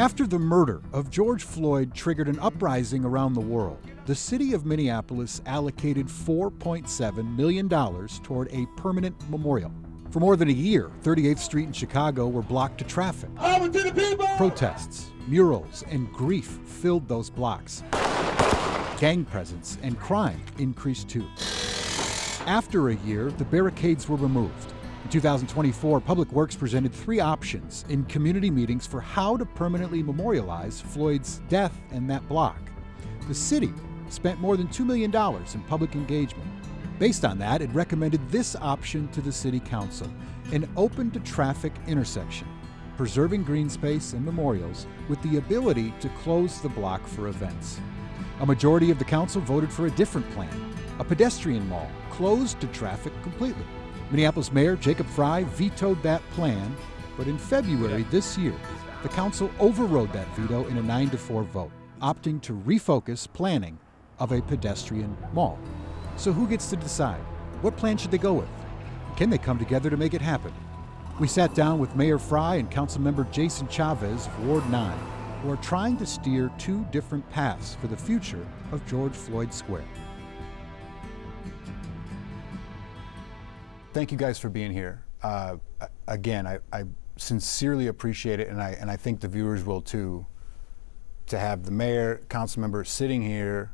After the murder of George Floyd triggered an uprising around the world, the city of Minneapolis allocated $4.7 million toward a permanent memorial. For more than a year, 38th Street in Chicago were blocked to traffic. Protests, murals, and grief filled those blocks. Gang presence and crime increased too. After a year, the barricades were removed. In 2024, Public Works presented 3 options in community meetings for how to permanently memorialize Floyd's death in that block. The city spent more than $2 million in public engagement. Based on that, it recommended this option to the City Council, an open-to-traffic intersection, preserving green space and memorials with the ability to close the block for events. A majority of the council voted for a different plan, a pedestrian mall closed to traffic completely. Minneapolis Mayor Jacob Frey vetoed that plan, but in February this year, the council overrode that veto in a 9-4 vote, opting to refocus planning of a pedestrian mall. So who gets to decide? What plan should they go with? Can they come together to make it happen? We sat down with Mayor Frey and Councilmember Jason Chavez of Ward 9, who are trying to steer 2 different paths for the future of George Floyd Square. Thank you guys for being here. Again, I sincerely appreciate it, and I think the viewers will too, to have the mayor, council members sitting here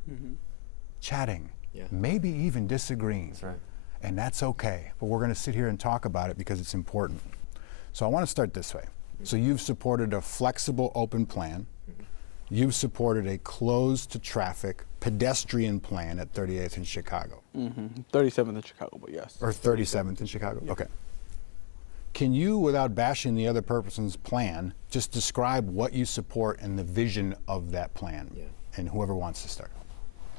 chatting, maybe even disagreeing. That's right. And that's okay, but we're going to sit here and talk about it because it's important. So I want to start this way. So you've supported a flexible open plan. You've supported a closed to traffic pedestrian plan at 38th in Chicago. 37th in Chicago, but yes. Or 37th in Chicago, Yeah. okay. Can you, without bashing the other person's plan, just describe what you support and the vision of that plan? Yeah. And whoever wants to start.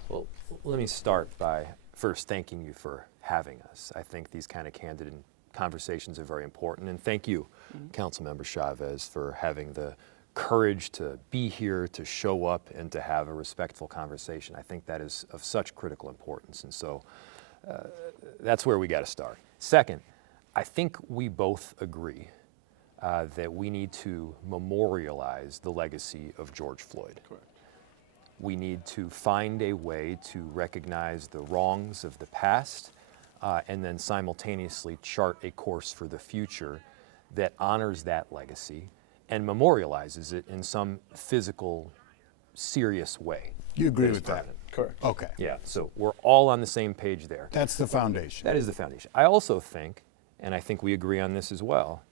Well, let me start by first thanking you for having us. I think these kind of candid conversations are very important, and thank you, Councilmember Chavez, for having the courage to be here, to show up, and to have a respectful conversation. I think that is of such critical importance, and so that's where we got to start. Second, I think we both agree that we need to memorialize the legacy of George Floyd. Correct. We need to find a way to recognize the wrongs of the past and then simultaneously chart a course for the future that honors that legacy and memorializes it in some physical, serious way. You agree with that? Correct. Okay. Yeah, so we're all on the same page there. That's the foundation. That is the foundation. I also think, and I think we agree on this as well,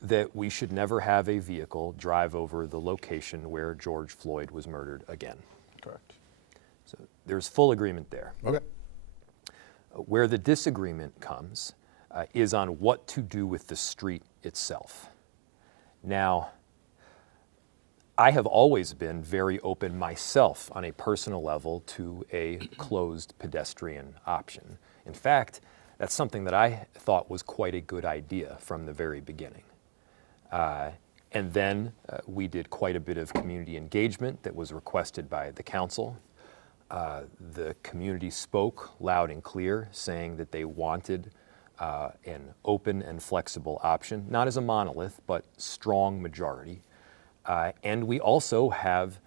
that we should never have a vehicle drive over the location where George Floyd was murdered again. Correct. So there's full agreement there. Okay. Where the disagreement comes is on what to do with the street itself. Now, I have always been very open myself on a personal level to a closed pedestrian option. In fact, that's something that I thought was quite a good idea from the very beginning. And then we did quite a bit of community engagement that was requested by the council. The community spoke loud and clear, saying that they wanted an open and flexible option, not as a monolith, but strong majority. And we also have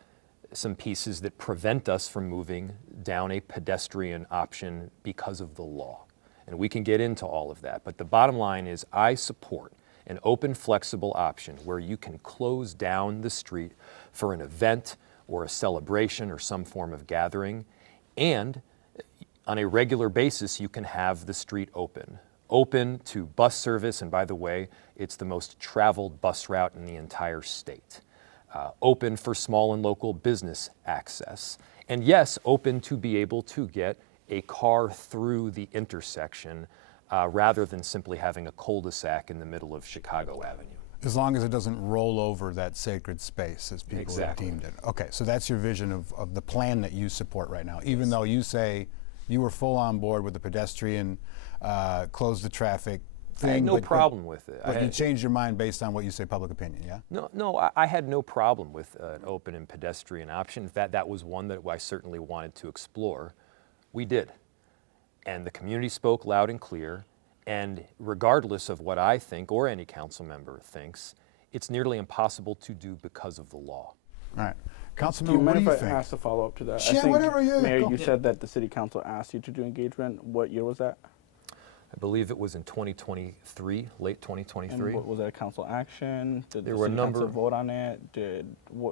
some pieces that prevent us from moving down a pedestrian option because of the law. And we can get into all of that. But the bottom line is I support an open, flexible option where you can close down the street for an event or a celebration or some form of gathering. And on a regular basis, you can have the street open to bus service. And by the way, it's the most traveled bus route in the entire state. Open for small and local business access. And yes, open to be able to get a car through the intersection rather than simply having a cul-de-sac in the middle of Chicago Avenue. As long as it doesn't roll over that sacred space, as people Exactly. have deemed it. Okay, so that's your vision of the plan that you support right now, even though you say you were full on board with the pedestrian, close the traffic thing. I had no problem with it. But you changed your mind based on what you say public opinion, yeah? No, I had no problem with an open and pedestrian option. In fact, that was one that I certainly wanted to explore. We did. And the community spoke loud and clear. And regardless of what I think or any council member thinks, it's nearly impossible to do because of the law. All right. Do you Councilmember, what mind do you if I think? ask a follow up to that? Yeah, I think, whatever, yeah, Mayor, go. you said that the city council asked you to do engagement. What year was that? I believe it was in 2023, late 2023. And was that a council action? Did There the were a city number- council vote on it?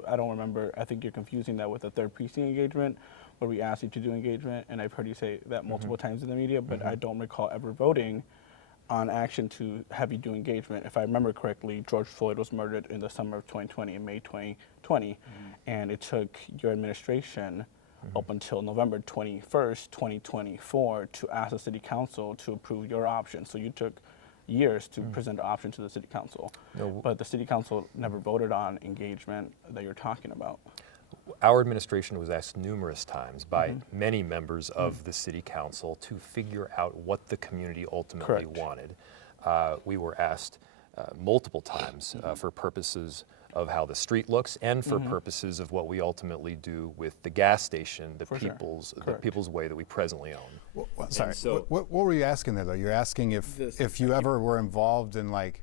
I don't remember. I think you're confusing that with the third precinct engagement, where we asked you to do engagement, and I've heard you say that multiple times in the media, but I don't recall ever voting on action to have you do engagement. If I remember correctly, George Floyd was murdered in the summer of 2020, in May 2020, and it took your administration up until November 21st, 2024 to ask the city council to approve your option. So you took years to present the option to the city council. No. But the city council never voted on engagement that you're talking about. Our administration was asked numerous times by many members of the city council to figure out what the community ultimately Correct. wanted. We were asked multiple times for purposes of how the street looks and for purposes of what we ultimately do with the gas station, the For sure. Correct. People's Way that we presently own. Sorry. so- What were you asking there, though? You're asking if you ever were involved in like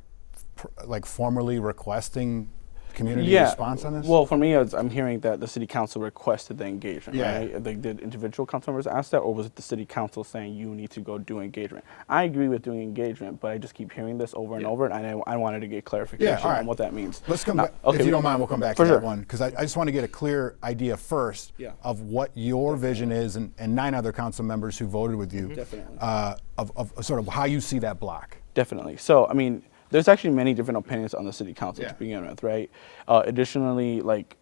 formally requesting community response on this? Well, for me, I'm hearing that the city council requested the engagement, Yeah. right? Like, did individual council members ask that, or was it the city council saying you need to go do engagement? I agree with doing engagement, but I just keep hearing this over and over, and I wanted to get clarification all right. on what that means. Let's come Now, back. okay, If you don't mind, we'll come back for to sure. that one because I just want to get a clear idea first of what your vision is and 9 other council members who voted with you Definitely. Of sort of how you see that block. Definitely. So, I mean, there's actually many different opinions on the city council Yeah. to begin with, right? Additionally, like,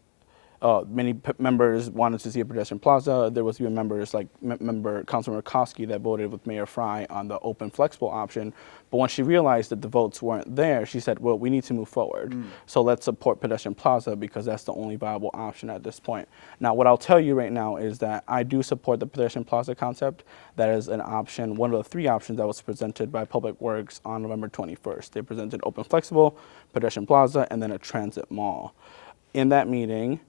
many members wanted to see a pedestrian plaza. There was even members like Councilmember Koski that voted with Mayor Frey on the open flexible option. But when she realized that the votes weren't there, she said, well, we need to move forward. So let's support pedestrian plaza because that's the only viable option at this point. Now, what I'll tell you right now is that I do support the pedestrian plaza concept. That is an option, one of the 3 options that was presented by Public Works on November 21st. They presented open flexible, pedestrian plaza, and then a transit mall. In that meeting,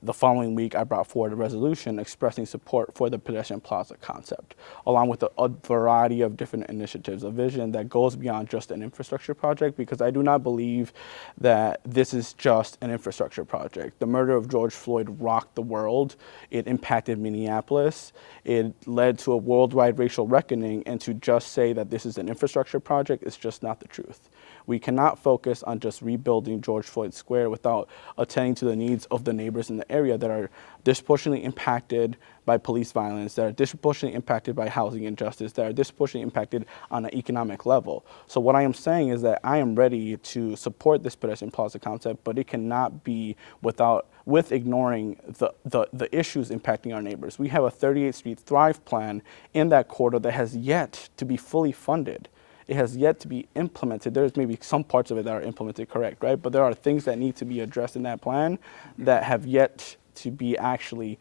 the following week, I brought forward a resolution expressing support for the pedestrian plaza concept, along with a variety of different initiatives, a vision that goes beyond just an infrastructure project, because I do not believe that this is just an infrastructure project. The murder of George Floyd rocked the world. It impacted Minneapolis. It led to a worldwide racial reckoning, and to just say that this is an infrastructure project is just not the truth. We cannot focus on just rebuilding George Floyd Square without attending to the needs of the neighbors in the area that are disproportionately impacted by police violence, that are disproportionately impacted by housing injustice, that are disproportionately impacted on an economic level. So what I am saying is that I am ready to support this pedestrian plaza concept, but it cannot be with ignoring the issues impacting our neighbors. We have a 38th Street Thrive plan in that corridor that has yet to be fully funded. It has yet to be implemented. There's maybe some parts of it that are implemented correct, right? But there are things that need to be addressed in that plan that have yet to be actually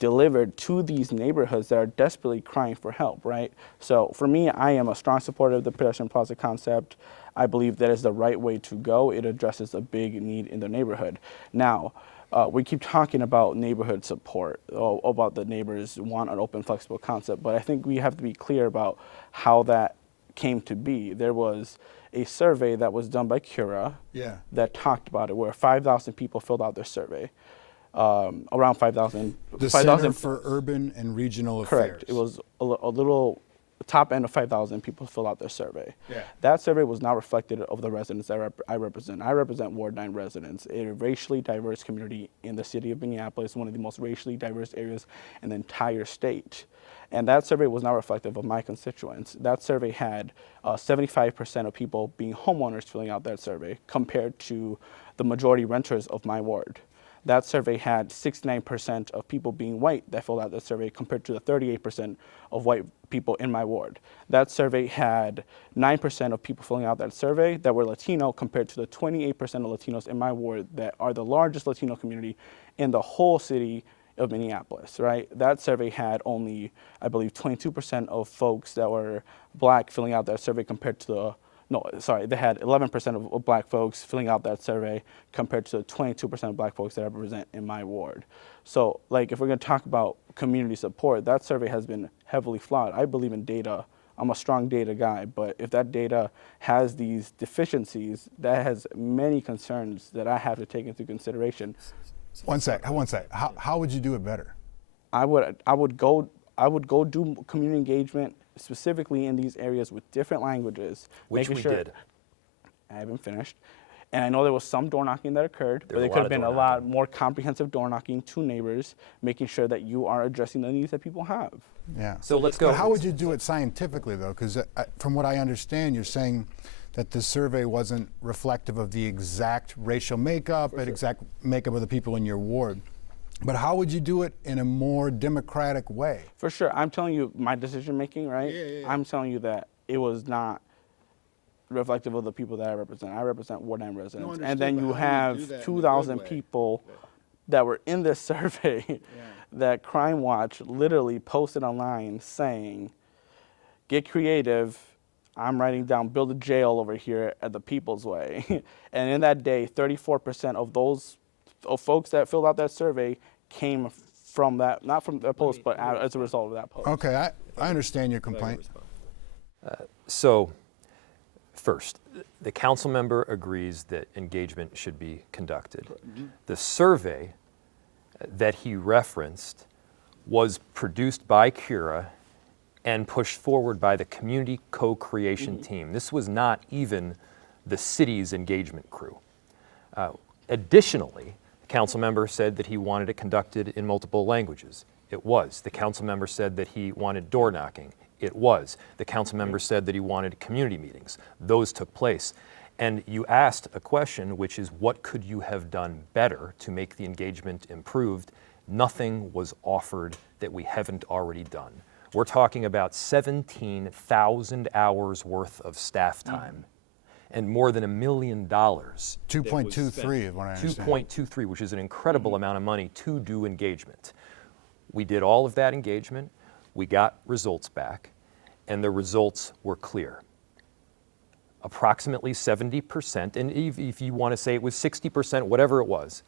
delivered to these neighborhoods that are desperately crying for help, right? So for me, I am a strong supporter of the pedestrian plaza concept. I believe that is the right way to go. It addresses a big need in the neighborhood. Now, we keep talking about neighborhood support, about the neighbors want an open, flexible concept, but I think we have to be clear about how that came to be. There was a survey that was done by KARE that talked about it, where 5,000 people filled out their survey. Around 5,000. The Center for Urban and Regional Correct. Affairs. It was a little top end of 5,000 people filled out their survey. Yeah. That survey was not reflective of the residents that I represent. I represent Ward 9 residents, a racially diverse community in the city of Minneapolis, one of the most racially diverse areas in the entire state. And that survey was not reflective of my constituents. That survey had 75% of people being homeowners filling out that survey compared to the majority renters of my ward. That survey had 69% of people being white that filled out that survey compared to the 38% of white people in my ward. That survey had 9% of people filling out that survey that were Latino compared to the 28% of Latinos in my ward that are the largest Latino community in the whole city of Minneapolis, right? That survey had only, I believe, 22% of folks that were black filling out that survey compared to they had 11% of black folks filling out that survey compared to the 22% of black folks that I represent in my ward. So, like, if we're gonna talk about community support, that survey has been heavily flawed. I believe in data I'm a strong data guy, but if that data has these deficiencies, that has many concerns that I have to take into consideration. One sec. How would you do it better? I would go do community engagement specifically in these areas with different languages. Which we did. I haven't finished. And I know there was some door knocking that occurred, but there could have been a lot more comprehensive door knocking to neighbors, making sure that you are addressing the needs that people have. Yeah. So let's go. But how would you do it scientifically, though? Because from what I understand, you're saying that the survey wasn't reflective of the exact racial makeup, exact makeup of the people in your ward. But how would you do it in a more democratic way? For sure. I'm telling you my decision making, right? Yeah. I'm telling you that it was not reflective of the people that I represent. I represent Ward 9 residents. And then you have 2,000 people that were in this survey that Crime Watch literally posted online saying, get creative. I'm writing down build a jail over here at the People's Way. And in that day, 34% of those folks that filled out that survey came from that, not from the post, but as a result of that post. Okay, I understand your complaint. So, first, the council member agrees that engagement should be conducted. The survey that he referenced was produced by KARE and pushed forward by the community co-creation team. This was not even the city's engagement crew. Additionally, the council member said that he wanted it conducted in multiple languages. It was. The council member said that he wanted door knocking. It was. The council member said that he wanted community meetings. Those took place. And you asked a question, which is, what could you have done better to make the engagement improved? Nothing was offered that we haven't already done. We're talking about 17,000 hours worth of staff time and more than $1 million. 2.23 is what I understand. 2.23, which is an incredible amount of money to do engagement. We did all of that engagement. We got results back, and the results were clear. Approximately 70%, and if you want to say it was 60%, whatever it was,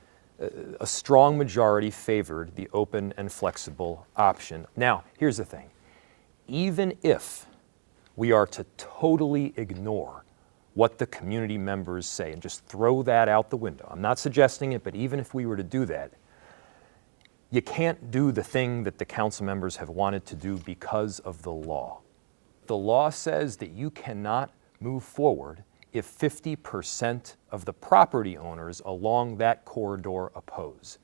a strong majority favored the open and flexible option. Now, here's the thing. Even if we are to totally ignore what the community members say and just throw that out the window, I'm not suggesting it, but even if we were to do that, you can't do the thing that the council members have wanted to do because of the law. The law says that you cannot move forward if 50% of the property owners along that corridor oppose.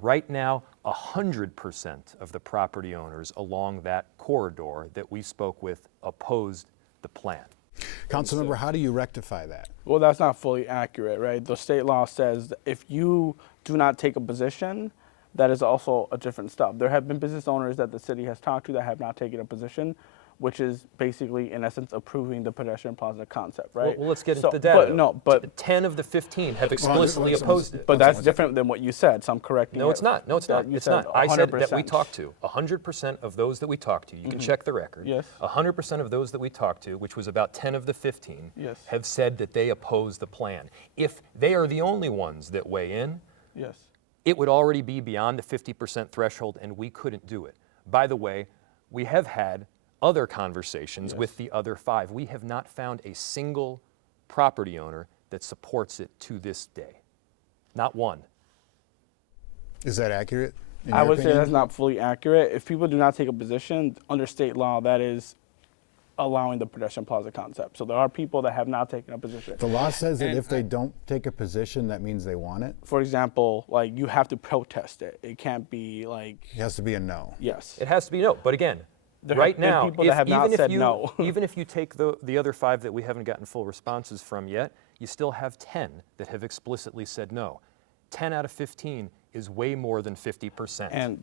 Right now, 100% of the property owners along that corridor that we spoke with opposed the plan. Councilmember, how do you rectify that? Well, that's not fully accurate, right? The state law says that if you do not take a position, that is also a different stuff. There have been business owners that the city has talked to that have not taken a position, which is basically, in essence, approving the pedestrian plaza concept, right? Well, let's get into the data. But 10 of the 15 have explicitly opposed it. But that's different than what you said, so I'm correcting No, it's not. No, it's not. It's not. I said that we 100%. talked to 100% of those that we talked to. You can check the record. Yes. 100% of those that we talked to, which was about 10 of the 15, Yes. have said that they oppose the plan. If they are the only ones that weigh in, Yes. it would already be beyond the 50% threshold, and we couldn't do it. By the way, we have had other conversations with the other 5. We have not found a single property owner that supports it to this day. Not one. Is that accurate? in I your would say opinion? that's not fully accurate. If people do not take a position, under state law, that is allowing the pedestrian plaza concept. So there are people that have not taken a position. The law says that if they don't take a position, that means they want it. For example, like you have to protest it. It can't be like, It has to be a no. yes. It has to be no. But again, There right have been now, people that have not said no. even if you take the other 5 that we haven't gotten full responses from yet, you still have 10 that have explicitly said no. 10 out of 15 is way more than 50%.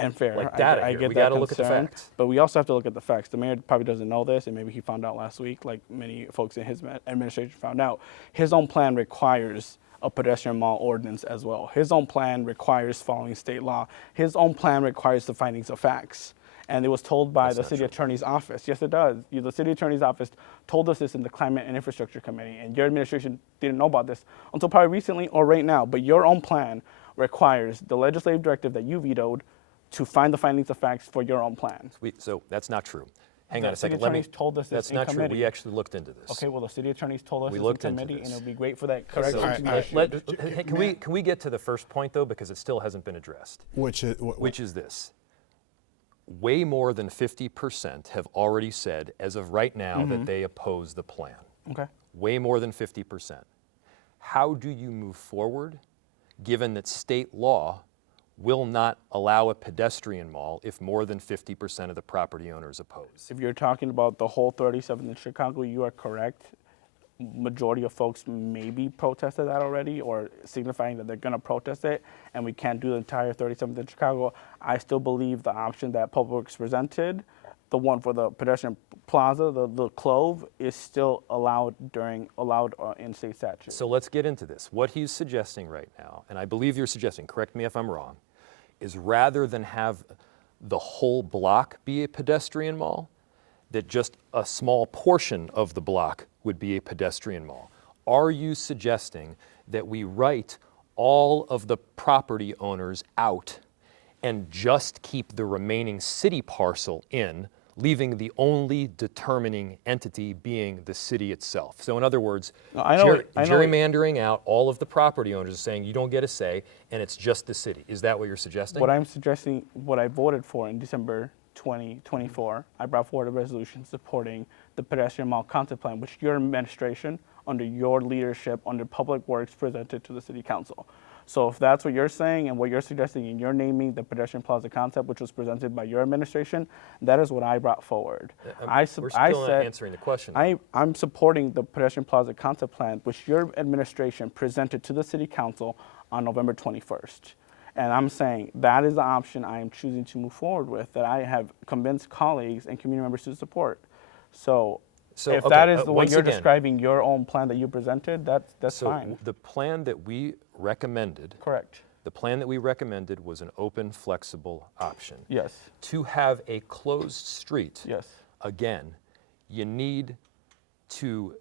And fair. Like data I here. get We that gotta look at the concern, facts. but we also have to look at the facts. The mayor probably doesn't know this, and maybe he found out last week, like many folks in his administration found out. His own plan requires a pedestrian mall ordinance as well. His own plan requires following state law. His own plan requires the findings of facts. And it was told by the city attorney's office. Yes, it does. The city attorney's office told us this in the Climate and Infrastructure Committee, and your administration didn't know about this until probably recently or right now. But your own plan requires the legislative directive that you vetoed to find the findings of facts for your own plan. So that's not true. Hang on a second. The city attorneys told us this That's in not committee. true. We actually looked into this. Okay, well, the city attorneys told us We this looked in into committee, this. and it would be great for that correction So, to be issued. can we get to the first point though, because it still hasn't been addressed, Which is this: way more than 50% have already said, as of right now, that they oppose the plan. Okay. Way more than 50%. How do you move forward, given that state law will not allow a pedestrian mall if more than 50% of the property owners oppose? If you're talking about the whole 37th in Chicago, you are correct. Majority of folks maybe protested that already, or signifying that they're going to protest it, and we can't do the entire 37th in Chicago. I still believe the option that Public Works presented, the one for the pedestrian plaza, the clove, is still allowed in state statute. So let's get into this. What he's suggesting right now, and I believe you're suggesting, correct me if I'm wrong, is rather than have the whole block be a pedestrian mall, that just a small portion of the block would be a pedestrian mall. Are you suggesting that we write all of the property owners out and just keep the remaining city parcel in, leaving the only determining entity being the city itself? So in other words, gerrymandering out all of the property owners, saying you don't get a say, and it's just the city. Is that what you're suggesting? What I'm suggesting, what I voted for in December 2024, I brought forward a resolution supporting the pedestrian mall concept plan, which your administration, under your leadership, under Public Works, presented to the city council. So if that's what you're saying and what you're suggesting, and you're naming the pedestrian plaza concept, which was presented by your administration, that is what I brought forward. We're still not answering the question. I'm supporting the pedestrian plaza concept plan, which your administration presented to the city council on November 21st. And I'm saying that is the option I am choosing to move forward with, that I have convinced colleagues and community members to support. So if okay, that is the way once you're again, describing your own plan that you presented, that's fine. The plan that we recommended, Correct. the plan that we recommended was an open, flexible option. Yes. To have a closed street, Yes. again, you need to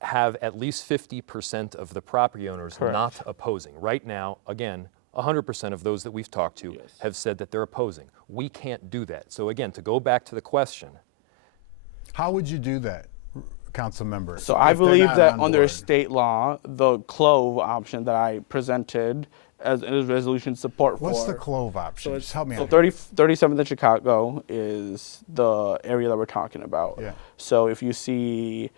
have at least 50% of the property owners Correct. not opposing. Right now, again, 100% of those that we've talked to have said that they're opposing. We can't do that. So again, to go back to the question. How would you do that, council member? So I if they're believe not that on under board? state law, the clove option that I presented as a resolution support What's for. the clove option? Just help me So out. 37th in Chicago is the area that we're talking about. Yeah. So if you see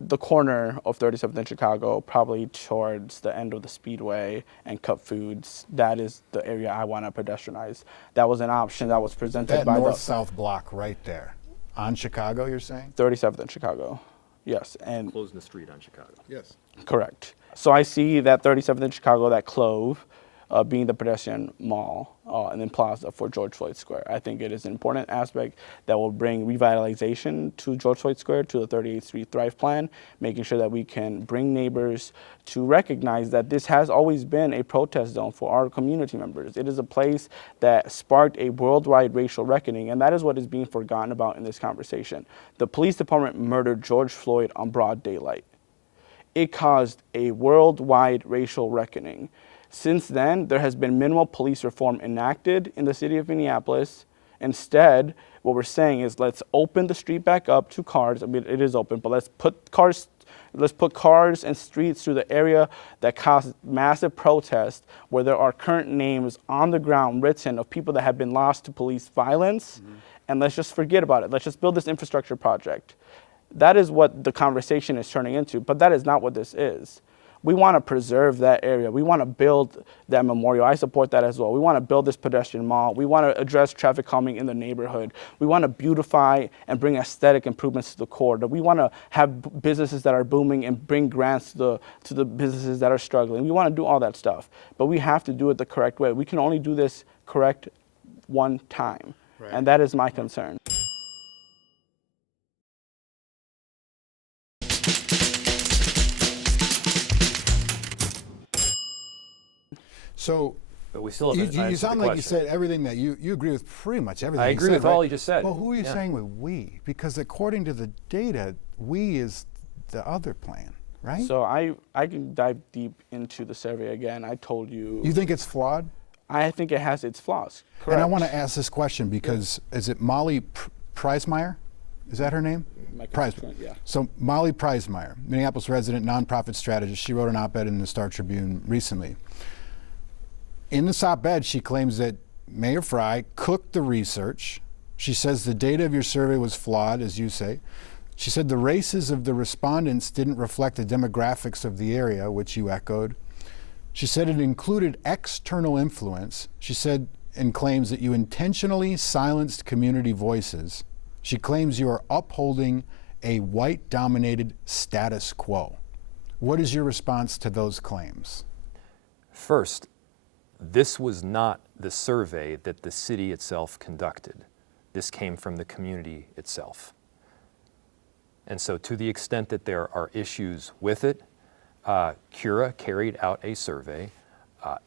the corner of 37th in Chicago, probably towards the end of the Speedway and Cup Foods, that is the area I want to pedestrianize. That was an option that was presented That by the north-south block right there. On Chicago, you're saying? 37th in Chicago. Yes, and Closing the street on Chicago. Yes. correct. So I see that 37th in Chicago, that clove, being the pedestrian mall and then plaza for George Floyd Square. I think it is an important aspect that will bring revitalization to George Floyd Square, to the 38th Street Thrive Plan, making sure that we can bring neighbors to recognize that this has always been a protest zone for our community members. It is a place that sparked a worldwide racial reckoning, and that is what is being forgotten about in this conversation. The police department murdered George Floyd on broad daylight. It caused a worldwide racial reckoning. Since then, there has been minimal police reform enacted in the city of Minneapolis. Instead, what we're saying is let's open the street back up to cars. I mean, it is open, but let's put cars and streets through the area that caused massive protest, where there are current names on the ground written of people that have been lost to police violence, and let's just forget about it. Let's just build this infrastructure project. That is what the conversation is turning into, but that is not what this is. We want to preserve that area. We want to build that memorial. I support that as well. We want to build this pedestrian mall. We want to address traffic calming in the neighborhood. We want to beautify and bring aesthetic improvements to the core. We want to have businesses that are booming and bring grants to the businesses that are struggling. We want to do all that stuff, but we have to do it the correct way. We can only do this correct one time, and that is my concern. So But we still you haven't answered sound the like you question. said everything that you agree with pretty much everything. I he agree said, with all you just said. Well, who are you Yeah. saying with we? Because according to the data, we is the other plan, right? So I can dive deep into the survey again. I told you. You think it's flawed? I think it has its flaws. Correct. And I want to ask this question because is it Molly Prizemeyer? Is that her name? Yeah. So Molly Prizemeyer, Minneapolis resident, nonprofit strategist, she wrote an op-ed in the Star Tribune recently. In this op-ed, she claims that Mayor Frey cooked the research. She says the data of your survey was flawed, as you say. She said the races of the respondents didn't reflect the demographics of the area, which you echoed. She said it included external influence. She said and claims that you intentionally silenced community voices. She claims you are upholding a white-dominated status quo. What is your response to those claims? First, this was not the survey that the city itself conducted. This came from the community itself. And so to the extent that there are issues with it, KARE carried out a survey.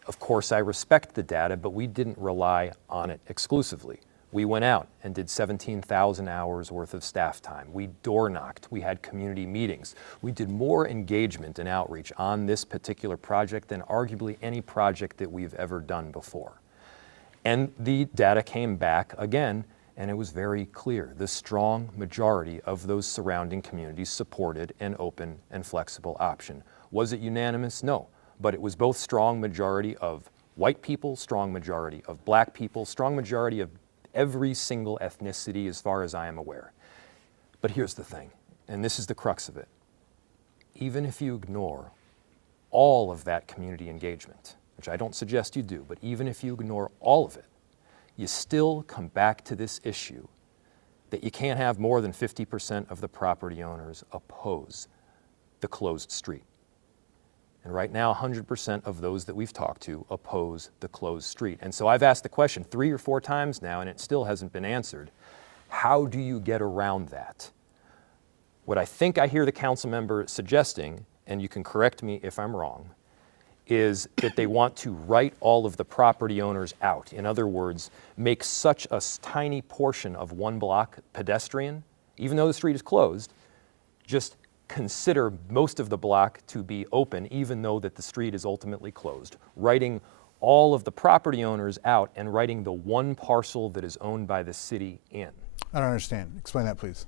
Of course, I respect the data, but we didn't rely on it exclusively. We went out and did 17,000 hours worth of staff time. We door knocked. We had community meetings. We did more engagement and outreach on this particular project than arguably any project that we've ever done before. And the data came back again, and it was very clear. The strong majority of those surrounding communities supported an open and flexible option. Was it unanimous? No. But it was both strong majority of white people, strong majority of black people, strong majority of every single ethnicity as far as I am aware. But here's the thing, and this is the crux of it. Even if you ignore all of that community engagement, which I don't suggest you do, but even if you ignore all of it, you still come back to this issue that you can't have more than 50% of the property owners oppose the closed street. And right now, 100% of those that we've talked to oppose the closed street. And so I've asked the question 3 or 4 times now, and it still hasn't been answered. How do you get around that? What I think I hear the council member suggesting, and you can correct me if I'm wrong, is that they want to write all of the property owners out. In other words, make such a tiny portion of one block pedestrian, even though the street is closed, just consider most of the block to be open, even though that the street is ultimately closed, writing all of the property owners out and writing the one parcel that is owned by the city in. I don't understand. Explain that, please.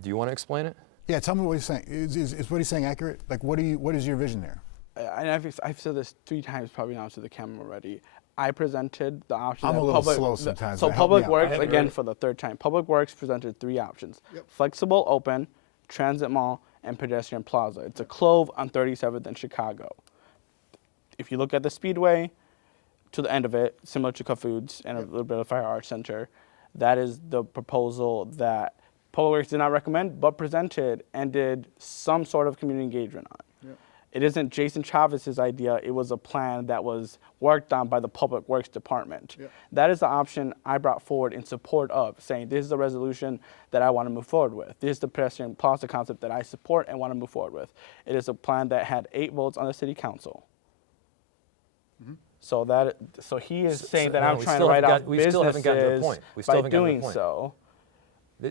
Do you want to explain it? Yeah, tell me what he's saying. Is what he's saying accurate? Like, what is your vision there? I've said this 3 times probably now to the camera already. I presented the option. I'm a little slow sometimes. So Public Works, again for the 3rd time, Public Works presented 3 options. Yep. Flexible, open, transit mall, and pedestrian plaza. It's a clove on 37th in Chicago. If you look at the Speedway to the end of it, similar to Foods and a little bit of Fire Arts Center, that is the proposal that Public Works did not recommend, but presented and did some sort of community engagement on. Yep. It isn't Jason Chavez's idea. It was a plan that was worked on by the Public Works Department. Yep. That is the option I brought forward in support of, saying this is the resolution that I want to move forward with. This is the pedestrian plaza concept that I support and want to move forward with. It is a plan that had 8 votes on the city council. Mm-hmm. So he is saying that I'm trying to write off businesses still haven't gotten to the point. by doing so.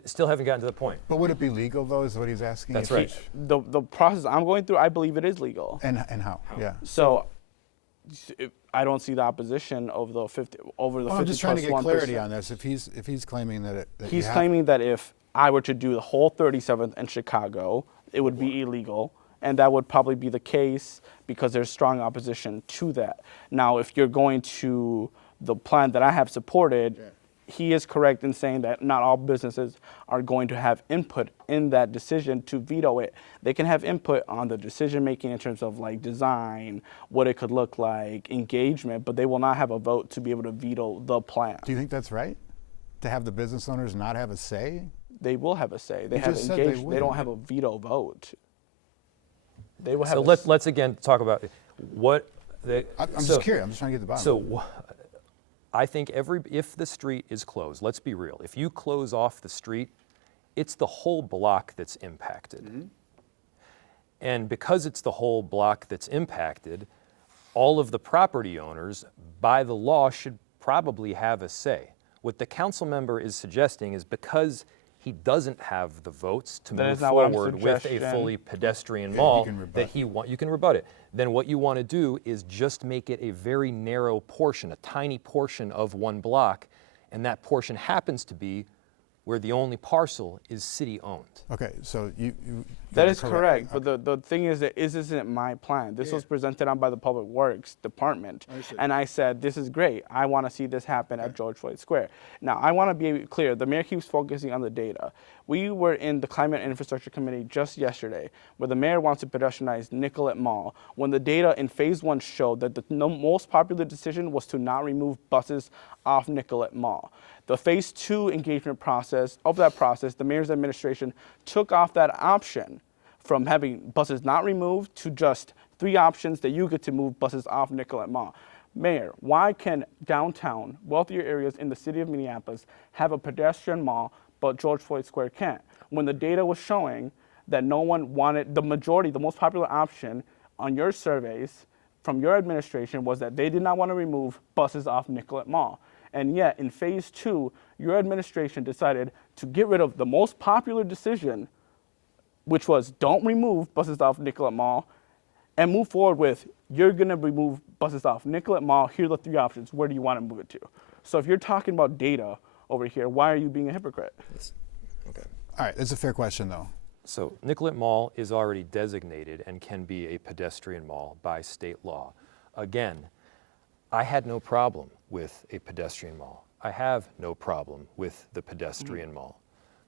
Still haven't gotten to the point. But would it be legal, though, is what he's asking? That's right. The process I'm going through, I believe it is legal. And how? Yeah. So I don't see the opposition over the 50 I'm just trying to get clarity on this. If he's claiming that he's claiming that if I were to do the whole 37th in Chicago, it would be illegal. And that would probably be the case because there's strong opposition to that. Now, if you're going to the plan that I have supported, he is correct in saying that not all businesses are going to have input in that decision to veto it. They can have input on the decision making in terms of like design, what it could look like, engagement, but they will not have a vote to be able to veto the plan. Do you think that's right? To have the business owners not have a say? They will have a say. They have engaged. They don't have a veto vote. They will have. So let's again talk about what. I'm just curious. I'm just trying to get the bottom. So I think if the street is closed, let's be real. If you close off the street, it's the whole block that's impacted. Mm-hmm. And because it's the whole block that's impacted, all of the property owners, by the law, should probably have a say. What the council member is suggesting is because he doesn't have the votes to That move is not what I'm forward with a suggesting. fully pedestrian Yeah, mall you can rebut. that you can rebut it. Then what you want to do is just make it a very narrow portion, a tiny portion of one block, and that portion happens to be where the only parcel is city-owned. Okay, so you That you're is correct, but the thing is that this isn't my plan. This was presented on by the Public Works Department, and I said, this is great. I want to see this happen at George Floyd Square. Now, I want to be clear. The mayor keeps focusing on the data. We were in the Climate and Infrastructure Committee just yesterday, where the mayor wants to pedestrianize Nicollet Mall, when the data in phase 1 showed that the most popular decision was to not remove buses off Nicollet Mall. The phase 2 engagement process, the mayor's administration took off that option from having buses not removed to just 3 options that you get to move buses off Nicollet Mall. Mayor, why can downtown, wealthier areas in the city of Minneapolis have a pedestrian mall, but George Floyd Square can't? When the data was showing that no one wanted, the majority, the most popular option on your surveys from your administration was that they did not want to remove buses off Nicollet Mall. And yet, in phase 2, your administration decided to get rid of the most popular decision, which was don't remove buses off Nicollet Mall, and move forward with you're going to remove buses off Nicollet Mall. Here are the 3 options. Where do you want to move it to? So if you're talking about data over here, why are you being a hypocrite? Okay. All right, that's a fair question, though. So Nicollet Mall is already designated and can be a pedestrian mall by state law. Again, I had no problem with a pedestrian mall. I have no problem with the pedestrian mall.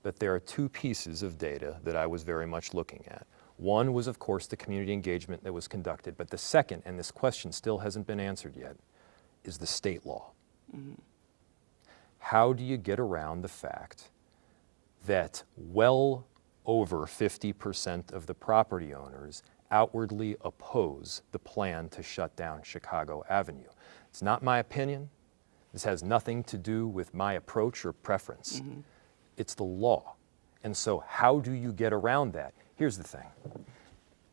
But there are 2 pieces of data that I was very much looking at. One was, of course, the community engagement that was conducted. But the second, and this question still hasn't been answered yet, is the state law. How do you get around the fact that well over 50% of the property owners outwardly oppose the plan to shut down Chicago Avenue? It's not my opinion. This has nothing to do with my approach or preference. It's the law. And so how do you get around that? Here's the thing.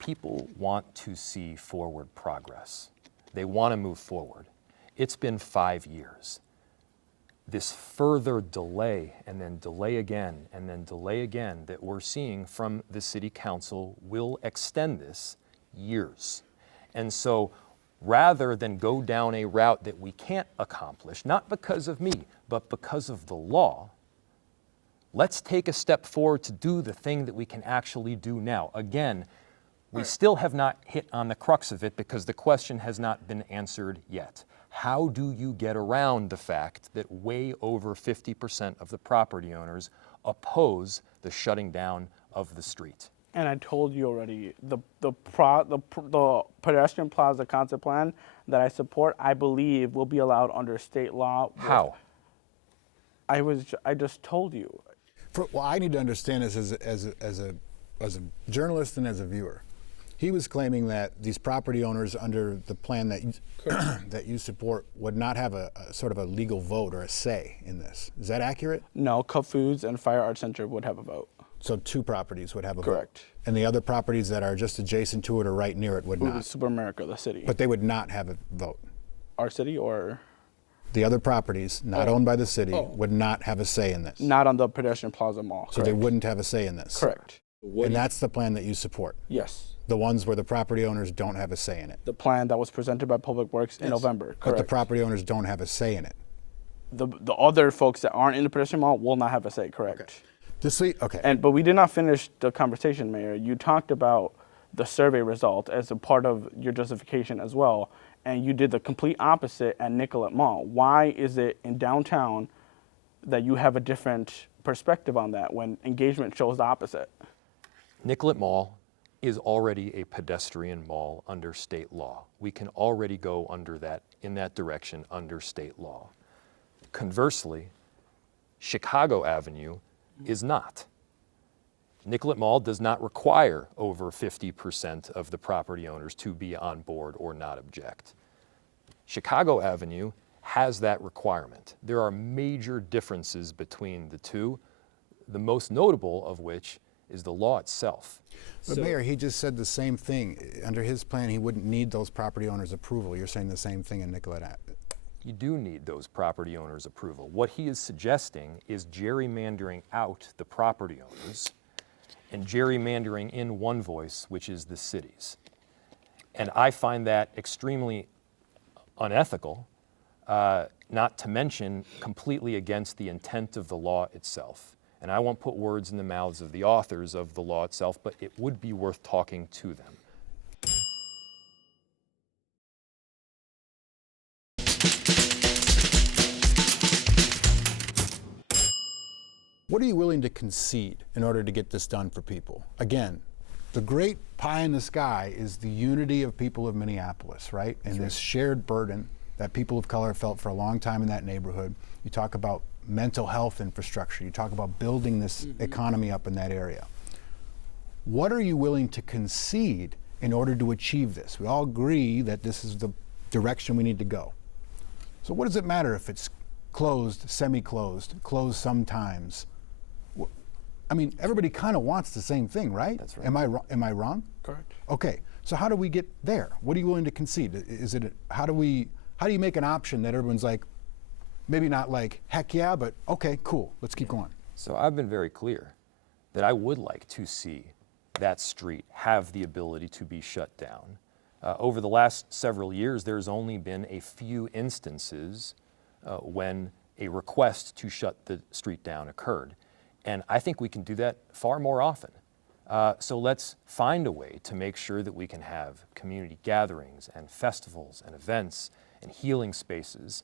People want to see forward progress. They want to move forward. It's been 5 years. This further delay and then delay again and then delay again that we're seeing from the city council will extend this years. And so rather than go down a route that we can't accomplish, not because of me, but because of the law, let's take a step forward to do the thing that we can actually do now. Again, we still have not hit on the crux of it because the question has not been answered yet. How do you get around the fact that way over 50% of the property owners oppose the shutting down of the street? And I told you already, the pedestrian plaza concept plan that I support, I believe will be allowed under state law. How? I just told you. Well, I need to understand this as a journalist and as a viewer. He was claiming that these property owners under the plan that that you support would not have a sort of a legal vote or a say in this. Is that accurate? No, Cup Foods and Fire Arts Center would have a vote. So 2 properties would have a vote? Correct. And the other properties that are just adjacent to it or right near it would not? Super America, the city. But they would not have a vote? Our city or? The other properties, not owned by the city, would not have a say in this? Not on the pedestrian plaza mall. So they wouldn't have a say in this? Correct. And that's the plan that you support? Yes. The ones where the property owners don't have a say in it? The plan that was presented by Public Works in November. Correct. But the property owners don't have a say in it? The other folks that aren't in the pedestrian mall will not have a say, correct. Okay. This week, okay. But we did not finish the conversation, Mayor. You talked about the survey result as a part of your justification as well, and you did the complete opposite at Nicollet Mall. Why is it in downtown that you have a different perspective on that when engagement shows the opposite? Nicollet Mall is already a pedestrian mall under state law. We can already go in that direction under state law. Conversely, Chicago Avenue is not. Nicollet Mall does not require over 50% of the property owners to be on board or not object. Chicago Avenue has that requirement. There are major differences between the 2, the most notable of which is the law itself. But Mayor, he just said the same thing. Under his plan, he wouldn't need those property owners' approval. You're saying the same thing in Nicollet you do need those property owners' approval. What he is suggesting is gerrymandering out the property owners and gerrymandering in one voice, which is the city's. And I find that extremely unethical, not to mention completely against the intent of the law itself. And I won't put words in the mouths of the authors of the law itself, but it would be worth talking to them. What are you willing to concede in order to get this done for people? Again, the great pie in the sky is the unity of people of Minneapolis, right? And this shared burden that people of color felt for a long time in that neighborhood. You talk about mental health infrastructure. You talk about building this economy up in that area. What are you willing to concede in order to achieve this? We all agree that this is the direction we need to go. So what does it matter if it's closed, semi-closed, closed sometimes? I mean, everybody kind of wants the same thing, right? That's right. Am I wrong? Correct. Okay, so how do we get there? What are you willing to concede? How do you make an option that everyone's like, maybe not like, heck yeah, but okay, cool, let's keep going? So I've been very clear that I would like to see that street have the ability to be shut down. Over the last several years, there's only been a few instances when a request to shut the street down occurred. And I think we can do that far more often. So let's find a way to make sure that we can have community gatherings and festivals and events and healing spaces,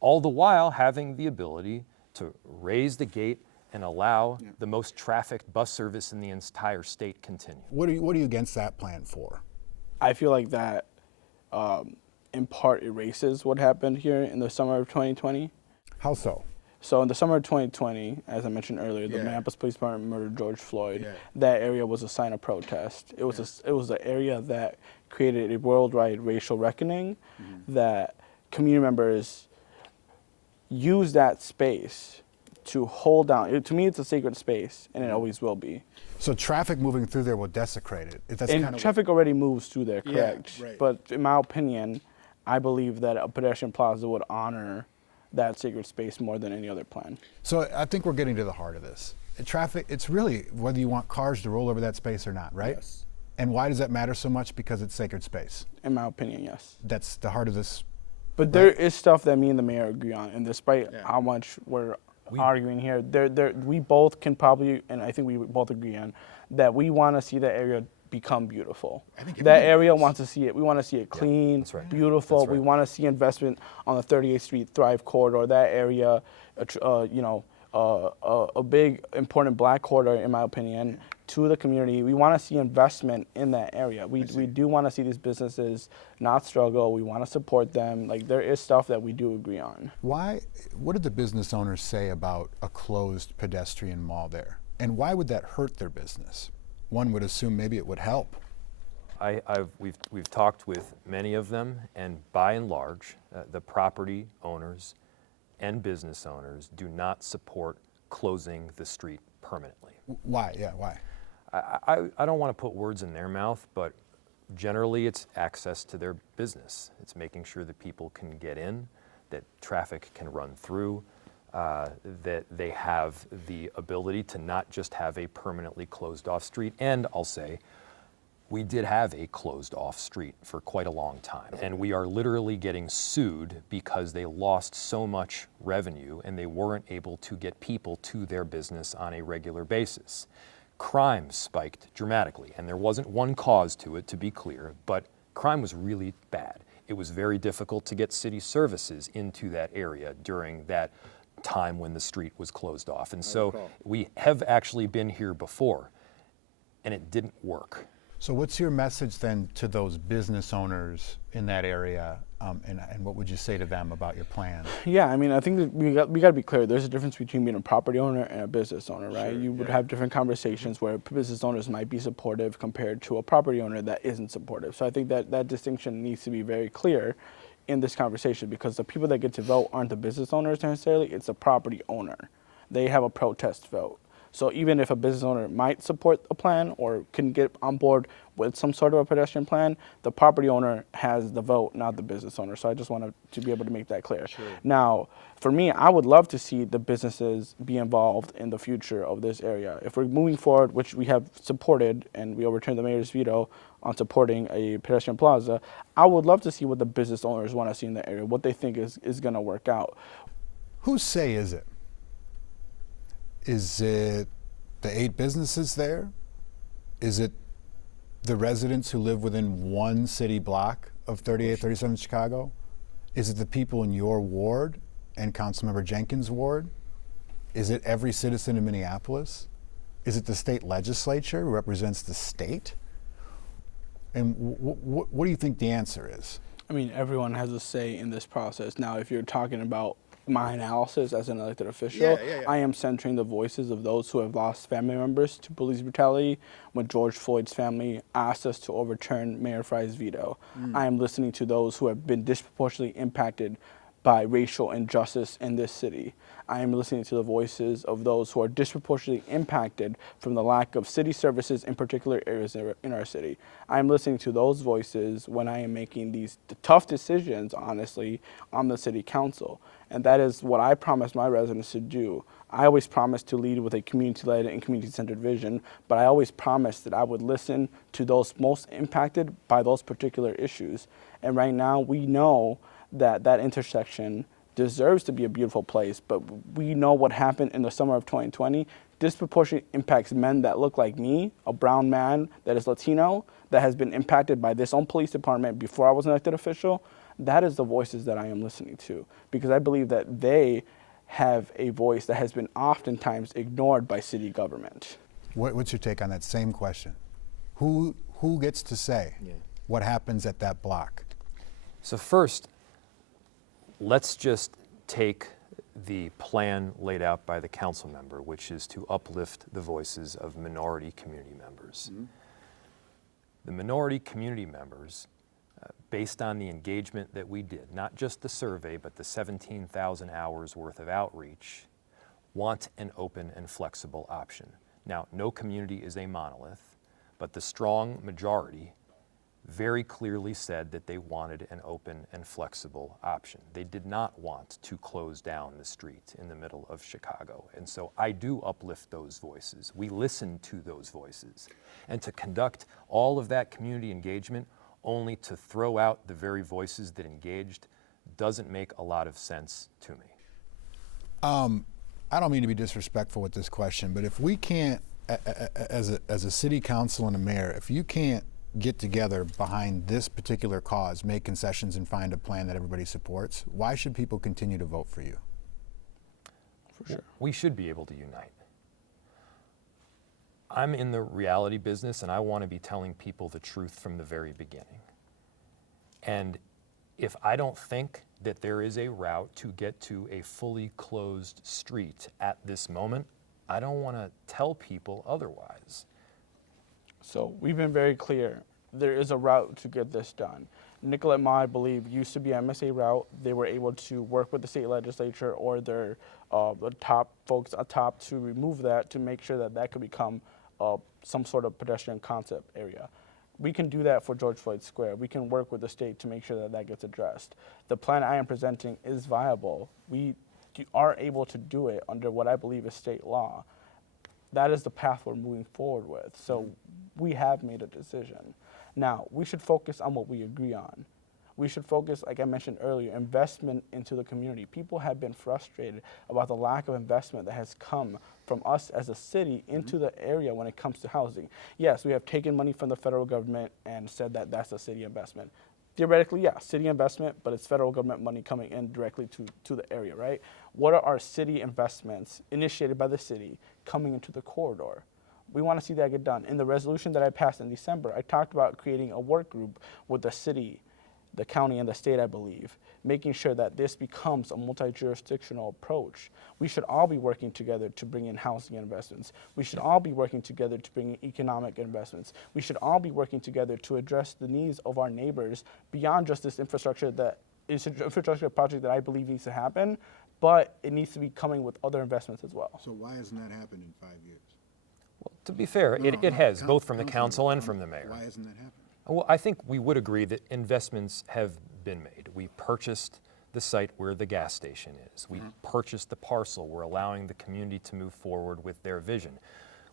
all the while having the ability to raise the gate and allow the most trafficked bus service in the entire state continue. What are you against that plan for? I feel like that in part erases what happened here in the summer of 2020. How so? So in the summer of 2020, as I mentioned earlier, the Minneapolis Police Department murdered George Floyd. Yeah. That area was a sign of protest. It was an area that created a worldwide racial reckoning that community members use that space to hold down. To me, it's a sacred space, and it always will be. So traffic moving through there will desecrate it. That's And kind of traffic already moves through there, correct? Yeah, right. But in my opinion, I believe that a pedestrian plaza would honor that sacred space more than any other plan. So I think we're getting to the heart of this. Traffic, it's really whether you want cars to roll over that space or not, right? Yes. And why does that matter so much? Because it's sacred space. In my opinion, yes. That's the heart of this. But there is stuff that me and the mayor agree on, and despite how much we're arguing here, we both can probably, and I think we both agree on, that we want to see that area become beautiful. That area wants to see it. We want to see it clean, beautiful. That's right. We want to see investment on the 38th Street Thrive corridor. That area, a big important black corridor, in my opinion, to the community. We want to see investment in that area. We do want to see these businesses not struggle. We want to support them. Like, there is stuff that we do agree on. What did the business owners say about a closed pedestrian mall there? And why would that hurt their business? One would assume maybe it would help. We've talked with many of them, and by and large, the property owners and business owners do not support closing the street permanently. Why? Yeah, why? I don't want to put words in their mouth, but generally it's access to their business. It's making sure that people can get in, that traffic can run through, that they have the ability to not just have a permanently closed off street. And I'll say, we did have a closed off street for quite a long time. And we are literally getting sued because they lost so much revenue and they weren't able to get people to their business on a regular basis. Crime spiked dramatically, and there wasn't one cause to it, to be clear, but crime was really bad. It was very difficult to get city services into that area during that time when the street was closed off. And so we have actually been here before, and it didn't work. So what's your message then to those business owners in that area, and what would you say to them about your plan? Yeah, I mean, I think that we got to be clear. There's a difference between being a property owner and a business owner, right? You would have different conversations where business owners might be supportive compared to a property owner that isn't supportive. So I think that distinction needs to be very clear in this conversation, because the people that get to vote aren't the business owners necessarily, it's the property owner. They have a protest vote. So even if a business owner might support a plan or can get on board with some sort of a pedestrian plan, the property owner has the vote, not the business owner. So I just wanted to be able to make that clear. Sure. Now, for me, I would love to see the businesses be involved in the future of this area. If we're moving forward, which we have supported, and we overturned the mayor's veto on supporting a pedestrian plaza, I would love to see what the business owners want to see in the area, what they think is going to work out. Whose say is it? Is it the 8 businesses there? Is it the residents who live within one city block of 3837 Chicago? Is it the people in your ward and Councilmember Jenkins' ward? Is it every citizen in Minneapolis? Is it the state legislature who represents the state? And what do you think the answer is? I mean, everyone has a say in this process. Now, if you're talking about my analysis as an elected official, I am centering the voices of those who have lost family members to police brutality when George Floyd's family asked us to overturn Mayor Frey's veto. I am listening to those who have been disproportionately impacted by racial injustice in this city. I am listening to the voices of those who are disproportionately impacted from the lack of city services in particular areas in our city. I am listening to those voices when I am making these tough decisions, honestly, on the city council. And that is what I promise my residents to do. I always promise to lead with a community-led and community-centered vision, but I always promise that I would listen to those most impacted by those particular issues. And right now, we know that that intersection deserves to be a beautiful place, but we know what happened in the summer of 2020 disproportionately impacts men that look like me, a brown man that is Latino, that has been impacted by this own police department before I was an elected official. That is the voices that I am listening to, because I believe that they have a voice that has been oftentimes ignored by city government. What's your take on that same question? Who gets to say what happens at that block? So first, let's just take the plan laid out by the council member, which is to uplift the voices of minority community members. The minority community members, based on the engagement that we did, not just the survey, but the 17,000 hours worth of outreach, want an open and flexible option. Now, no community is a monolith, but the strong majority very clearly said that they wanted an open and flexible option. They did not want to close down the street in the middle of Chicago. And so I do uplift those voices. We listen to those voices. And to conduct all of that community engagement only to throw out the very voices that engaged doesn't make a lot of sense to me. I don't mean to be disrespectful with this question, but if we can't, as a city council and a mayor, if you can't get together behind this particular cause, make concessions and find a plan that everybody supports, why should people continue to vote for you? For sure. We should be able to unite. I'm in the reality business and I want to be telling people the truth from the very beginning. And if I don't think that there is a route to get to a fully closed street at this moment, I don't want to tell people otherwise. So we've been very clear. There is a route to get this done. Nicollet Ma, I believe, used to be an MSA route. They were able to work with the state legislature or their the top folks atop to remove that, to make sure that that could become some sort of pedestrian concept area. We can do that for George Floyd Square. We can work with the state to make sure that that gets addressed. The plan I am presenting is viable. We are able to do it under what I believe is state law. That is the path we're moving forward with. So we have made a decision. Now, we should focus on what we agree on. We should focus, like I mentioned earlier, investment into the community. People have been frustrated about the lack of investment that has come from us as a city into the area when it comes to housing. Yes, we have taken money from the federal government and said that that's a city investment. Theoretically, yeah, city investment, but it's federal government money coming in directly to the area, right? What are our city investments initiated by the city coming into the corridor? We want to see that get done. In the resolution that I passed in December, I talked about creating a work group with the city, the county, and the state, I believe, making sure that this becomes a multi-jurisdictional approach. We should all be working together to bring in housing investments. We should all be working together to bring in economic investments. We should all be working together to address the needs of our neighbors beyond just this infrastructure that is an infrastructure project that I believe needs to happen, but it needs to be coming with other investments as well. So why hasn't that happened in 5 years? Well, to be fair, it has, both from the council and from the mayor. Why hasn't that happened? Well, I think we would agree that investments have been made. We purchased the site where the gas station is. We purchased the parcel. We're allowing the community to move forward with their vision.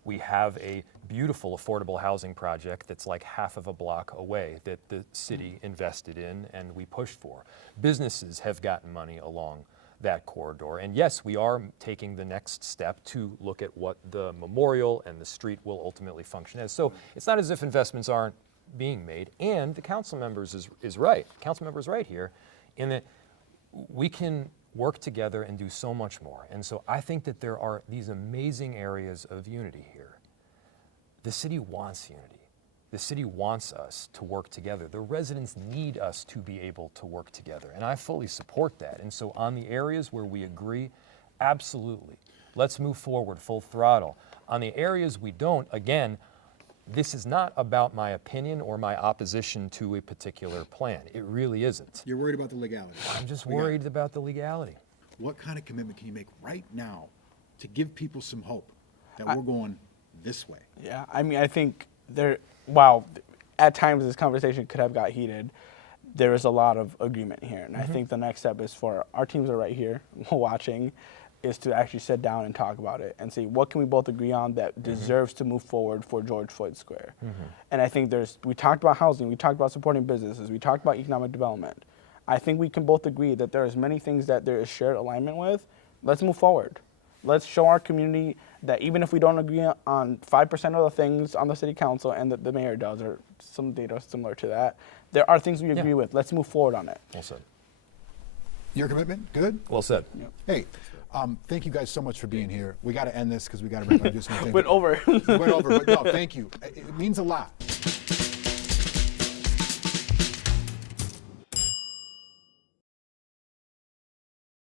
We have a beautiful affordable housing project that's like half of a block away that the city invested in and we pushed for. Businesses have gotten money along that corridor. And yes, we are taking the next step to look at what the memorial and the street will ultimately function as. So it's not as if investments aren't being made. And the council members is right. Council members right here in that we can work together and do so much more. And so I think that there are these amazing areas of unity here. The city wants unity. The city wants us to work together. The residents need us to be able to work together. And I fully support that. And so on the areas where we agree, absolutely. Let's move forward full throttle. On the areas we don't, again, this is not about my opinion or my opposition to a particular plan. It really isn't. You're worried about the legality. I'm just worried about the legality. What kind of commitment can you make right now to give people some hope that we're going this way? Yeah, I mean, I think while at times this conversation could have got heated, there is a lot of agreement here. And I think the next step is for our teams are right here watching, is to actually sit down and talk about it and see what can we both agree on that deserves to move forward for George Floyd Square. And I think we talked about housing, we talked about supporting businesses, we talked about economic development. I think we can both agree that there is many things that there is shared alignment with. Let's move forward. Let's show our community that even if we don't agree on 5% of the things on the city council and that the mayor does, or some data similar to that, there are things we agree with. Let's move forward on it. Well said. Your commitment? Good? Well said. Yep. Hey, thank you guys so much for being here. We got to end this because we got to do some things. Went over. Went over, but no, thank you. It means a lot.